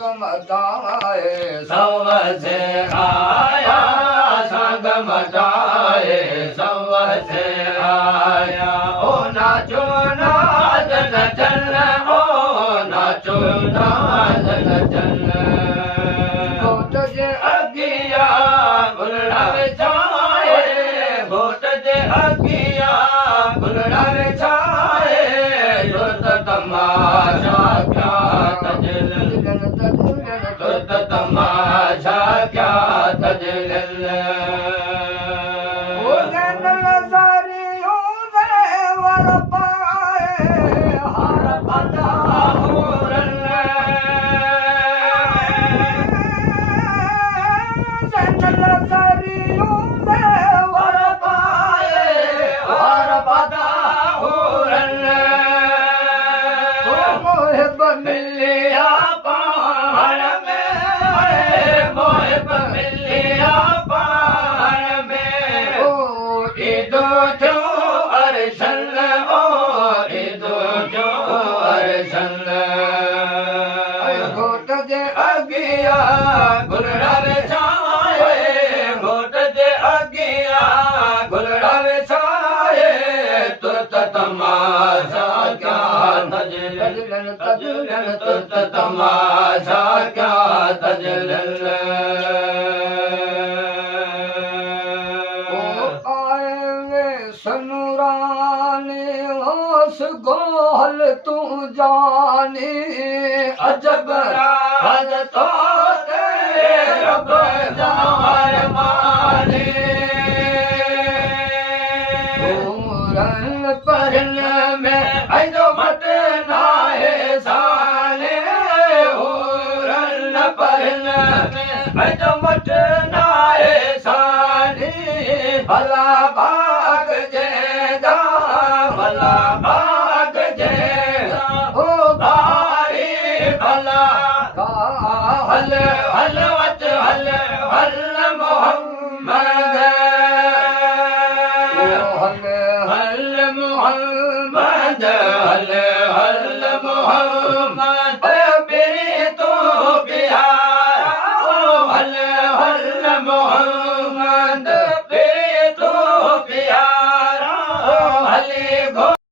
मटाए सव से आया संग मटाए सव से आया ओ नाचो नाचन चल ओ नाचो नाचन चल घोट जे अगिया गुलड़ा विछाए घोट जे अगिया गुलड़ा विछाए जो त तमाशा क्या तमाशा क्या तजल ओ जन नज़रियों दे वर पाए हर पदा हुरन जन नज़रियों दे वर पाए हर पदा हुरन ओ मोहिब मिलिया गुलड़ा विछाए घोट जे अगिया गुलड़ा विछाए तुरत तमाशा क्या तजलन तजलन तुरत तमाशा क्या तजलन ओ आए सनुरानी होश गोहल तू जानी अजब राज तो रब जावर माने पूरन परन में ऐदो मट नाहे साले पूरन परन में ऐदो मट नाहे साले भला भाग जेदा भला